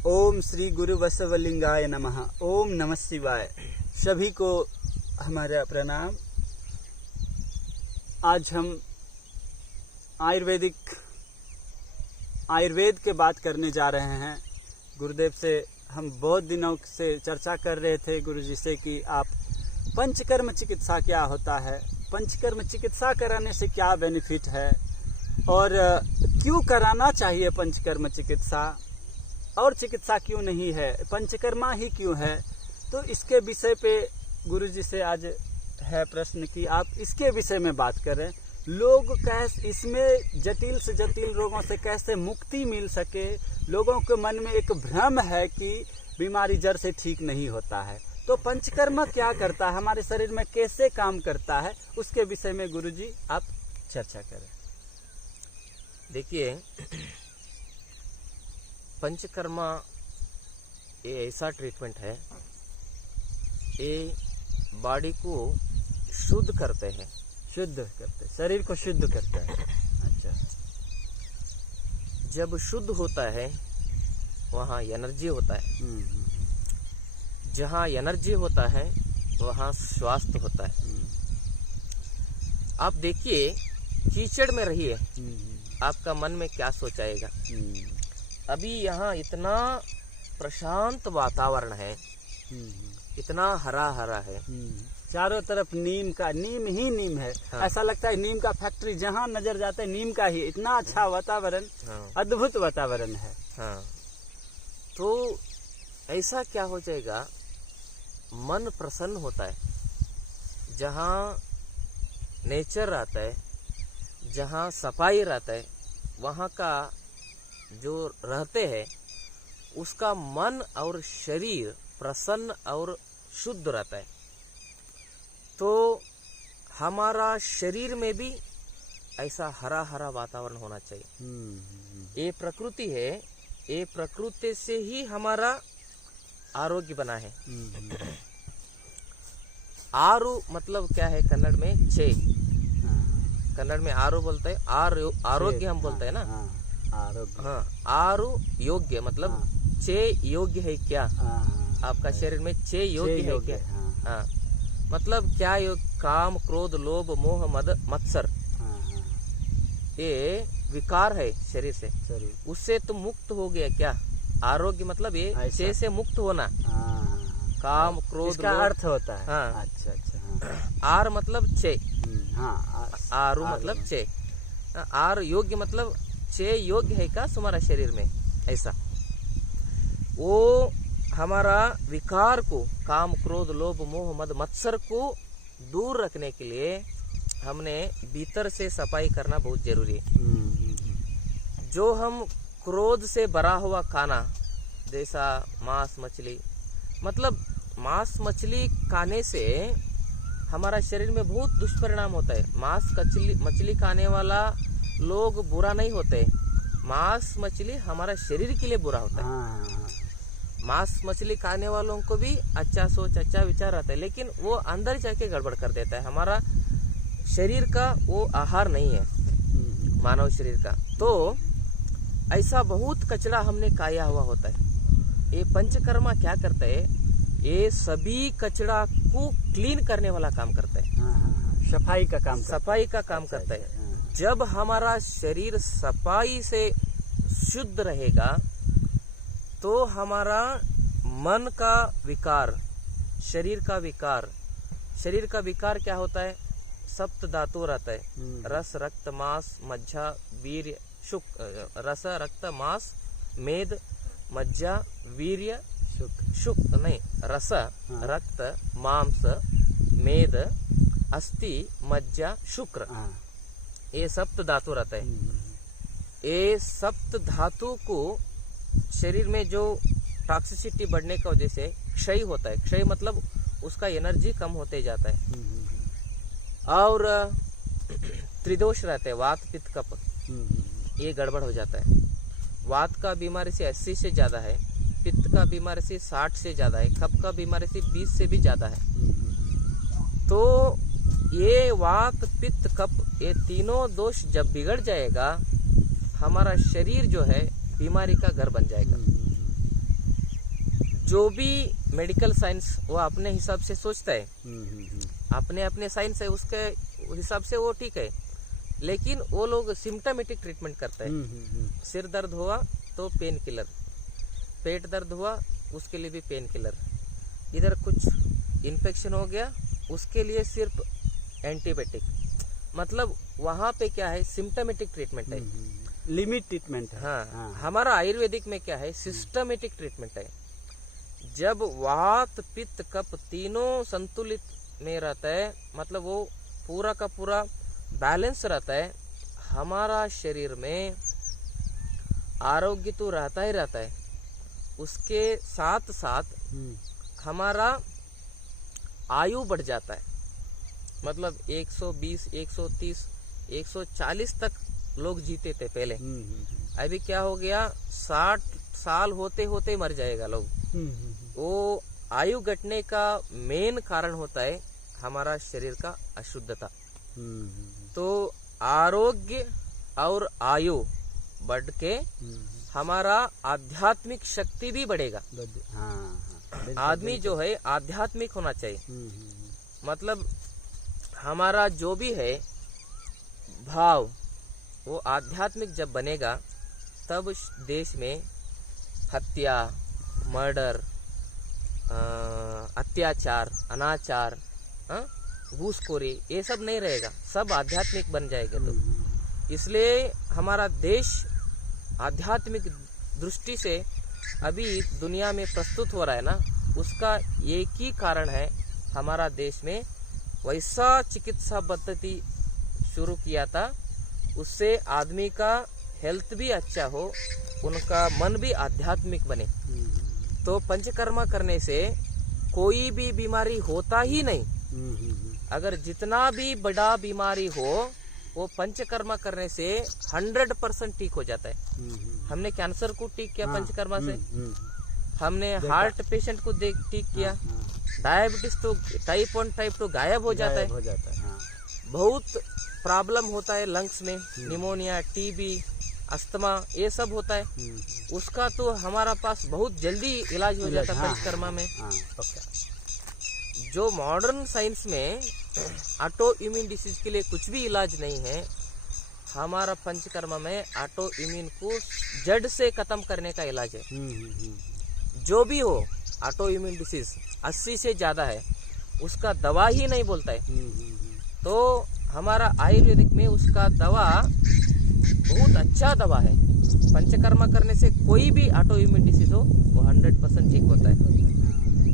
ओम श्री गुरु बसवलिंगाय नमः। ओम नमः शिवाय। सभी को हमारा प्रणाम। आज हम आयुर्वेद के बात करने जा रहे हैं। गुरुदेव से हम बहुत दिनों से चर्चा कर रहे थे गुरु जी से कि आप पंचकर्म चिकित्सा क्या होता है, पंचकर्म चिकित्सा कराने से क्या बेनिफिट है और क्यों कराना चाहिए पंचकर्म चिकित्सा, और चिकित्सा क्यों नहीं है, पंचकर्मा ही क्यों है। तो इसके विषय पे गुरु जी से आज है प्रश्न कि आप इसके विषय में बात करें। लोग कैसे इसमें जटिल से जटिल रोगों से कैसे मुक्ति मिल सके। लोगों के मन में एक भ्रम है कि बीमारी जड़ से ठीक नहीं होता है। तो पंचकर्म क्या करता है, हमारे शरीर में कैसे काम करता है, उसके विषय में गुरु जी आप चर्चा करें। देखिए, पंचकर्मा ये ऐसा ट्रीटमेंट है, ये बॉडी को शुद्ध करते हैं, शरीर को शुद्ध करता है। अच्छा, जब शुद्ध होता है वहाँ एनर्जी होता है, जहाँ एनर्जी होता है वहाँ स्वास्थ्य होता है। आप देखिए, कीचड़ में रहिए, आपका मन में क्या सोचाएगा। अभी यहाँ इतना प्रशांत वातावरण है, इतना हरा हरा है, चारों तरफ नीम ही नीम है। हाँ। ऐसा लगता है नीम का फैक्ट्री जहाँ नजर जाता है नीम का ही। इतना अच्छा वातावरण। हाँ। अद्भुत वातावरण है। हाँ। तो ऐसा क्या हो जाएगा, मन प्रसन्न होता है। जहाँ नेचर रहता है, जहाँ सफाई रहता है, वहाँ का जो रहते हैं उसका मन और शरीर प्रसन्न और शुद्ध रहता है। तो हमारा शरीर में भी ऐसा हरा हरा वातावरण होना चाहिए। ये प्रकृति है, ये प्रकृति से ही हमारा आरोग्य बना है। आरु मतलब क्या है कन्नड़ में? छे। कन्नड़ में आरु बोलते हैं, आरोग्य हम बोलते हैं ना। आरोग्य। हाँ, आरु योग्य मतलब छे योग्य है क्या? आपका शरीर में छे योग्य है क्या? हाँ, मतलब क्या योग? काम, क्रोध, लोभ, मोह, मद, मत्सर, ये विकार है शरीर से। उससे तो मुक्त हो गया क्या? आरोग्य मतलब ये छे से मुक्त होना। काम, क्रोध, इसका अर्थ होता है। हाँ। अच्छा। आर मतलब छे। हाँ, आरु मतलब छे। आर योग्य मतलब छे योग्य है का तुम्हारा शरीर में, ऐसा। वो हमारा विकार को, काम, क्रोध, लोभ, मोह, मद, मत्सर को दूर रखने के लिए हमने भीतर से सफाई करना बहुत जरूरी है। जो हम क्रोध से भरा हुआ खाना, जैसा मांस मछली, मतलब मांस मछली खाने से हमारा शरीर में बहुत दुष्परिणाम होता है। मांस मछली खाने वाला लोग बुरा नहीं होते, मांस मछली हमारा शरीर के लिए बुरा होता है। मांस मछली खाने वालों को भी अच्छा सोच, अच्छा विचार रहता है, लेकिन वो अंदर जाके गड़बड़ कर देता है। हमारा शरीर का वो आहार नहीं है, मानव शरीर का। तो ऐसा बहुत कचरा हमने खाया हुआ होता है। ये पंचकर्मा क्या करता है, ये सभी कचरा को क्लीन करने वाला काम करता है। सफाई का काम करता है। जब हमारा शरीर सफाई से शुद्ध रहेगा तो हमारा मन का विकार, शरीर का विकार क्या होता है? सप्त धातु रहता है, रस, रक्त, मांस, मज्जा, वीर्य, शुक्र। रस, रक्त, मांस, मेद, मज्जा, वीर्य, शुक्र नहीं, रस, रक्त, मांस, मेद, अस्थि, मज्जा, शुक्र, ये सप्त धातु रहता है। ये सप्त धातु को शरीर में जो टॉक्सिसिटी बढ़ने की वजह से क्षय होता है। क्षय मतलब उसका एनर्जी कम होते जाता है। और त्रिदोष रहते हैं, वात, पित्त, कफ, ये गड़बड़ हो जाता है। वात का बीमारी से 80 से ज्यादा है, पित्त का बीमारी से 60 से ज्यादा है, कफ का बीमारी से 20 से भी ज्यादा है। तो ये वात, पित्त, कफ, ये तीनों दोष जब बिगड़ जाएगा, हमारा शरीर जो है बीमारी का घर बन जाएगा। जो भी मेडिकल साइंस वो अपने हिसाब से सोचता है, अपने अपने साइंस है उसके हिसाब से वो ठीक है, लेकिन वो लोग सिम्टोमेटिक ट्रीटमेंट करते हैं। सिर दर्द हुआ तो पेन किलर, पेट दर्द हुआ उसके लिए भी पेन किलर, इधर कुछ इन्फेक्शन हो गया उसके लिए सिर्फ एंटीबायोटिक। मतलब वहाँ पे क्या है, सिम्टोमेटिक ट्रीटमेंट है, लिमिट ट्रीटमेंट है। हाँ, हमारा आयुर्वेदिक में क्या है, सिस्टमेटिक ट्रीटमेंट है। जब वात पित्त कफ तीनों संतुलित में रहता है, मतलब वो पूरा का पूरा बैलेंस रहता है, हमारा शरीर में आरोग्य तो रहता ही रहता है, उसके साथ साथ हमारा आयु बढ़ जाता है। मतलब 120, 130, 140 तक लोग जीते थे पहले, अभी क्या हो गया, 60 साल होते होते मर जाएगा लोग। वो आयु घटने का मेन कारण होता है हमारा शरीर का अशुद्धता। तो आरोग्य और आयु बढ़ के हमारा आध्यात्मिक शक्ति भी बढ़ेगा। आदमी जो है आध्यात्मिक होना चाहिए। मतलब हमारा जो भी है भाव वो आध्यात्मिक जब बनेगा तब देश में हत्या, मर्डर, अत्याचार, अनाचार, घूसखोरी ये सब नहीं रहेगा, सब आध्यात्मिक बन जाएगा। तो इसलिए हमारा देश आध्यात्मिक दृष्टि से अभी दुनिया में प्रस्तुत हो रहा है ना, उसका एक ही कारण है, हमारा देश में वैसा चिकित्सा पद्धति शुरू किया था, उससे आदमी का हेल्थ भी अच्छा हो, उनका मन भी आध्यात्मिक बने। तो पंचकर्मा करने से कोई भी बीमारी होता ही नहीं। अगर जितना भी बड़ा बीमारी हो वो पंचकर्मा करने से 100% ठीक हो जाता है। हमने कैंसर को ठीक किया पंचकर्मा से, हमने हार्ट पेशेंट को ठीक किया, डायबिटीज तो टाइप 1 टाइप 2 गायब हो जाता है। बहुत प्रॉब्लम होता है लंग्स में, निमोनिया, टीबी, अस्थमा ये सब होता है, उसका तो हमारा पास बहुत जल्दी इलाज हो जाता है पंचकर्मा में। जो मॉडर्न साइंस में ऑटो इम्यून डिसीज के लिए कुछ भी इलाज नहीं है, हमारा पंचकर्मा में ऑटो इम्यून को जड़ से खत्म करने का इलाज है। जो भी हो ऑटो इम्यून डिसीज 80 से ज्यादा है, उसका दवा ही नहीं बोलता है। तो हमारा आयुर्वेदिक में उसका दवा बहुत अच्छा दवा है। पंचकर्मा करने से कोई भी ऑटो इम्यून डिसीज हो वो 100% ठीक होता है।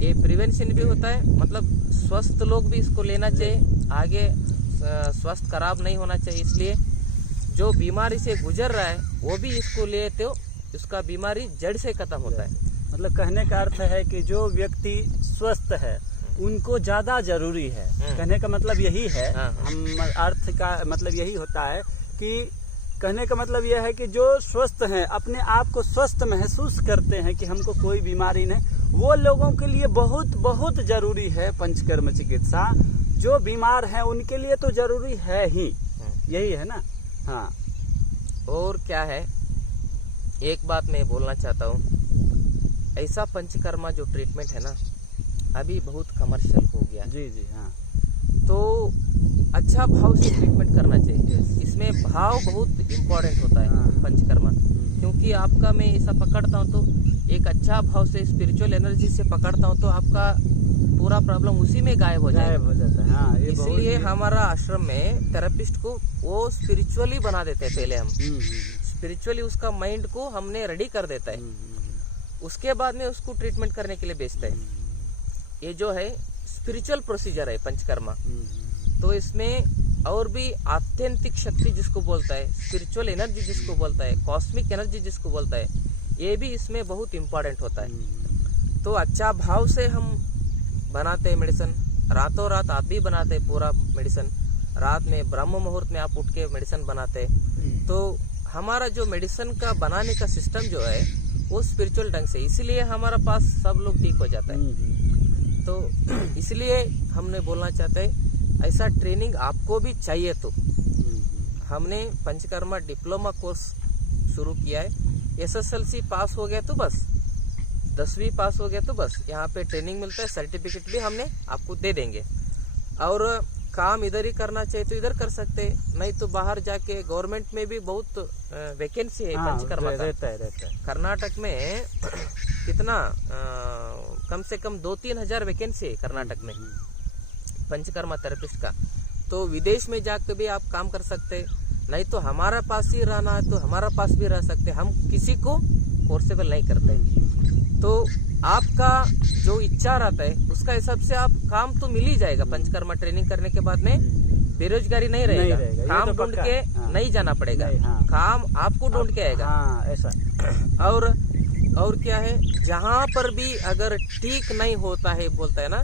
ये प्रिवेंशन भी होता है, मतलब स्वस्थ लोग भी इसको लेना चाहिए, आगे स्वास्थ्य खराब नहीं होना चाहिए। इसलिए जो बीमारी से गुजर रहा है वो भी इसको ले तो उसका बीमारी जड़ से खत्म होता है। मतलब कहने का अर्थ है कि जो व्यक्ति स्वस्थ है उनको ज्यादा जरूरी है। कहने का मतलब यही है, हम अर्थ का मतलब यही होता है कि कहने का मतलब यह है कि जो स्वस्थ हैं, अपने आप को स्वस्थ महसूस करते हैं कि हमको कोई बीमारी नहीं, वो लोगों के लिए बहुत बहुत जरूरी है पंचकर्म चिकित्सा। जो बीमार हैं उनके लिए तो जरूरी है ही, यही है ना। हाँ, और क्या है, एक बात मैं बोलना चाहता हूँ, ऐसा पंचकर्मा जो ट्रीटमेंट है ना अभी बहुत कमर्शियल हो गया। जी जी हाँ। तो अच्छा भाव से ट्रीटमेंट करना चाहिए। इसमें भाव बहुत इम्पोर्टेंट होता है पंचकर्मा, क्योंकि आपका मैं ऐसा पकड़ता हूँ तो एक अच्छा भाव से स्पिरिचुअल एनर्जी से पकड़ता हूँ तो आपका पूरा प्रॉब्लम उसी में गायब हो जाता है। हाँ, इसलिए हमारा आश्रम में थेरेपिस्ट को वो स्पिरिचुअली बना देते हैं। पहले हम स्पिरिचुअली उसका माइंड को हमने रेडी कर देता है, उसके बाद में उसको ट्रीटमेंट करने के लिए भेजता है। ये जो है स्पिरिचुअल प्रोसीजर है पंचकर्मा। तो इसमें और भी आत्यंतिक शक्ति जिसको बोलता है, स्पिरिचुअल एनर्जी जिसको बोलता है, कॉस्मिक एनर्जी जिसको बोलता है, ये भी इसमें बहुत इम्पोर्टेंट होता है। तो अच्छा भाव से हम बनाते हैं मेडिसिन, रातों रात आप भी बनाते हैं पूरा मेडिसिन, रात में ब्रह्म मुहूर्त में आप उठ के मेडिसिन बनाते हैं। तो हमारा जो मेडिसिन का बनाने का सिस्टम जो है वो स्पिरिचुअल ढंग से, इसीलिए हमारा पास सब लोग ठीक हो जाता है। तो इसलिए हमने बोलना चाहते हैं ऐसा ट्रेनिंग आपको भी चाहिए। तो हमने पंचकर्मा डिप्लोमा कोर्स शुरू किया है, SSLC पास हो गया तो बस 10वीं पास हो गया तो बस यहाँ पे ट्रेनिंग मिलता है, सर्टिफिकेट भी हमने आपको दे देंगे। और काम इधर ही करना चाहिए तो इधर कर सकते, नहीं तो बाहर जाके गवर्नमेंट में भी बहुत वैकेंसी है पंचकर्मा का। रहता है। कर्नाटक में कितना कम से कम 2-3 हजार वैकेंसी है कर्नाटक में पंचकर्मा थेरेपिस्ट का। तो विदेश में जाकर भी आप काम कर सकते, नहीं तो हमारा पास ही रहना है तो हमारा पास भी रह सकते। हम किसी को फोर्सेबल नहीं करते। तो आपका जो इच्छा रहता है उसका हिसाब से आप काम तो मिल ही जाएगा। पंचकर्मा ट्रेनिंग करने के बाद में बेरोजगारी नहीं रहेगा, काम ढूंढ के नहीं जाना पड़ेगा, काम आपको ढूंढ के आएगा। ऐसा। और क्या है, जहाँ पर भी अगर ठीक नहीं होता है बोलता है ना,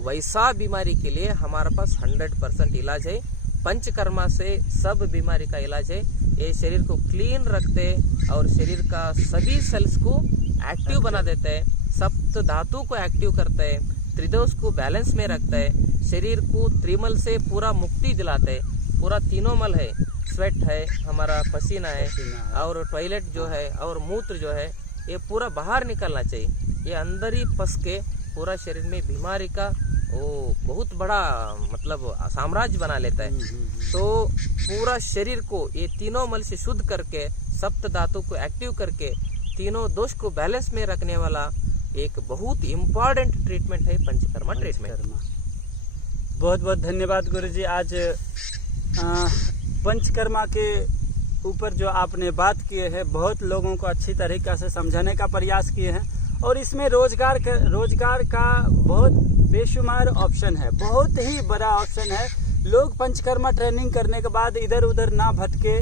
वैसा बीमारी के लिए हमारे पास 100% इलाज है। पंचकर्मा से सब बीमारी का इलाज है। ये शरीर को क्लीन रखते और शरीर का सभी सेल्स को एक्टिव बना देते हैं, सप्त धातु को एक्टिव करते हैं, त्रिदोष को बैलेंस में रखता है, शरीर को त्रिमल से पूरा मुक्ति दिलाते हैं। पूरा तीनों मल है, स्वेट है, हमारा पसीना है और टॉयलेट जो है और मूत्र जो है ये पूरा बाहर निकलना चाहिए। ये अंदर ही फंस के पूरा शरीर में बीमारी का वो बहुत बड़ा मतलब साम्राज्य बना लेता है। तो पूरा शरीर को ये तीनों मल से शुद्ध करके सप्त धातु को एक्टिव करके तीनों दोष को बैलेंस में रखने वाला एक बहुत इम्पोर्टेंट ट्रीटमेंट है पंचकर्मा ट्रीटमेंट। बहुत बहुत धन्यवाद गुरुजी। आज पंचकर्मा के ऊपर जो आपने बात किए हैं, बहुत लोगों को अच्छी तरीके से समझाने का प्रयास किए हैं। और इसमें रोजगार का बहुत बेशुमार ऑप्शन है, बहुत ही बड़ा ऑप्शन है। लोग पंचकर्मा ट्रेनिंग करने के बाद इधर उधर ना भटके,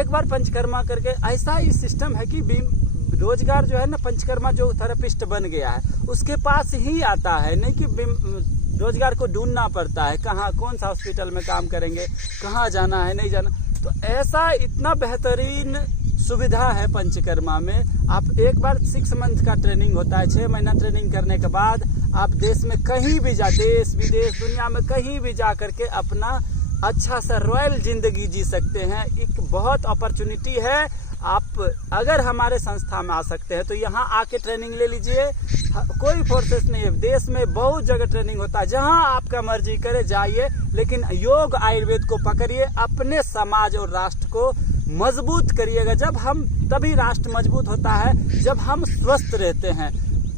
एक बार पंचकर्मा करके ऐसा ही सिस्टम है कि रोजगार जो है ना, पंचकर्मा जो थेरेपिस्ट बन गया है उसके पास ही आता है, नहीं कि रोजगार को ढूंढना पड़ता है कहाँ कौन सा हॉस्पिटल में काम करेंगे, कहाँ जाना है, नहीं जाना। तो ऐसा इतना बेहतरीन सुविधा है पंचकर्मा में। आप एक बार 6 मंथ का ट्रेनिंग होता है, 6 महीना ट्रेनिंग करने के बाद आप देश में कहीं भी देश विदेश दुनिया में कहीं भी जा करके अपना अच्छा सा रॉयल जिंदगी जी सकते हैं। एक बहुत अपॉर्चुनिटी है। आप अगर हमारे संस्था में आ सकते हैं तो यहाँ आके ट्रेनिंग ले लीजिए, कोई फोर्सेस नहीं है। देश में बहुत जगह ट्रेनिंग होता है, जहाँ आपका मर्जी करे जाइए, लेकिन योग आयुर्वेद को पकड़िए, अपने समाज और राष्ट्र को मजबूत करिएगा। जब हम तभी राष्ट्र मजबूत होता है जब हम स्वस्थ रहते हैं।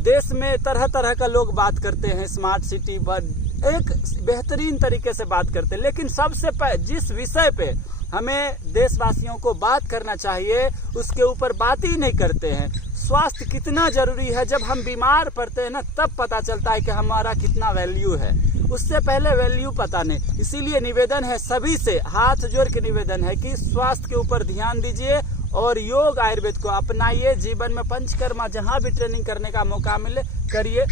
देश में तरह तरह का लोग बात करते हैं, स्मार्ट सिटी पर एक बेहतरीन तरीके से बात करते हैं, लेकिन सबसे जिस विषय पे हमें देशवासियों को बात करना चाहिए उसके ऊपर बात ही नहीं करते हैं। स्वास्थ्य कितना जरूरी है, जब हम बीमार पड़ते हैं ना तब पता चलता है कि हमारा कितना वैल्यू है, उससे पहले वैल्यू पता नहीं। इसीलिए निवेदन है सभी से, हाथ जोड़ के निवेदन है कि स्वास्थ्य के ऊपर ध्यान दीजिए और योग आयुर्वेद को अपनाइए। जीवन में पंचकर्मा जहाँ भी ट्रेनिंग करने का मौका मिले करिए।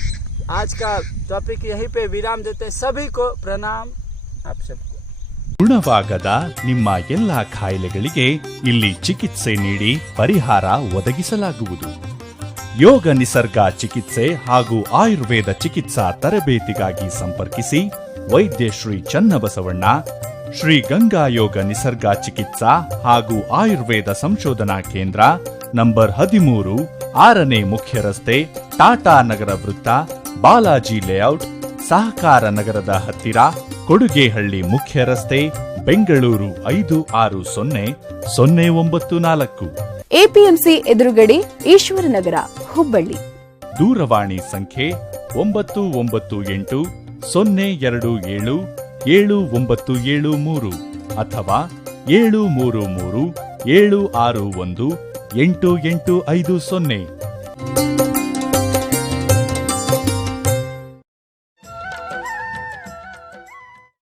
आज का टॉपिक यहीं पे विराम देते हैं। सभी को प्रणाम। आप सबको ಗುಣವಾಗದ ನಿಮ್ಮ ಎಲ್ಲ ಕಾಯಿಲೆಗಳಿಗೆ ಇಲ್ಲಿ ಚಿಕಿತ್ಸೆ ನೀಡಿ ಪರಿಹಾರ ಒದಗಿಸಲಾಗುವುದು. ಯೋಗ ನಿಸರ್ಗ ಚಿಕಿತ್ಸೆ ಹಾಗೂ ಆಯುರ್ವೇದ ಚಿಕಿತ್ಸಾ ತರಬೇತಿಗಾಗಿ ಸಂಪರ್ಕಿಸಿ ವೈದ್ಯ ಶ್ರೀ ಚನ್ನಬಸವಣ್ಣ, ಶ್ರೀ ಗಂಗಾ ಯೋಗ ನಿಸರ್ಗ ಚಿಕಿತ್ಸಾ ಹಾಗೂ ಆಯುರ್ವೇದ ಸಂಶೋಧನಾ ಕೇಂದ್ರ, ನಂಬರ್ 13, 6ನೇ ಮುಖ್ಯ ರಸ್ತೆ, ಟಾಟಾ ನಗರ ವೃತ್ತ, ಬಾಲಾಜಿ ಲೇಔಟ್, ಸಹಕಾರ ನಗರದ ಹತ್ತಿರ, ಕೊಡುಗೆಹಳ್ಳಿ ಮುಖ್ಯ ರಸ್ತೆ, ಬೆಂಗಳೂರು 560094. ಎಪಿಎಂಸಿ ಎದುರುಗಡೆ, ಈಶ್ವರನಗರ, ಹುಬ್ಬಳ್ಳಿ. ದೂರವಾಣಿ ಸಂಖ್ಯೆ 998-027-7973 ಅಥವಾ 733-761-8850.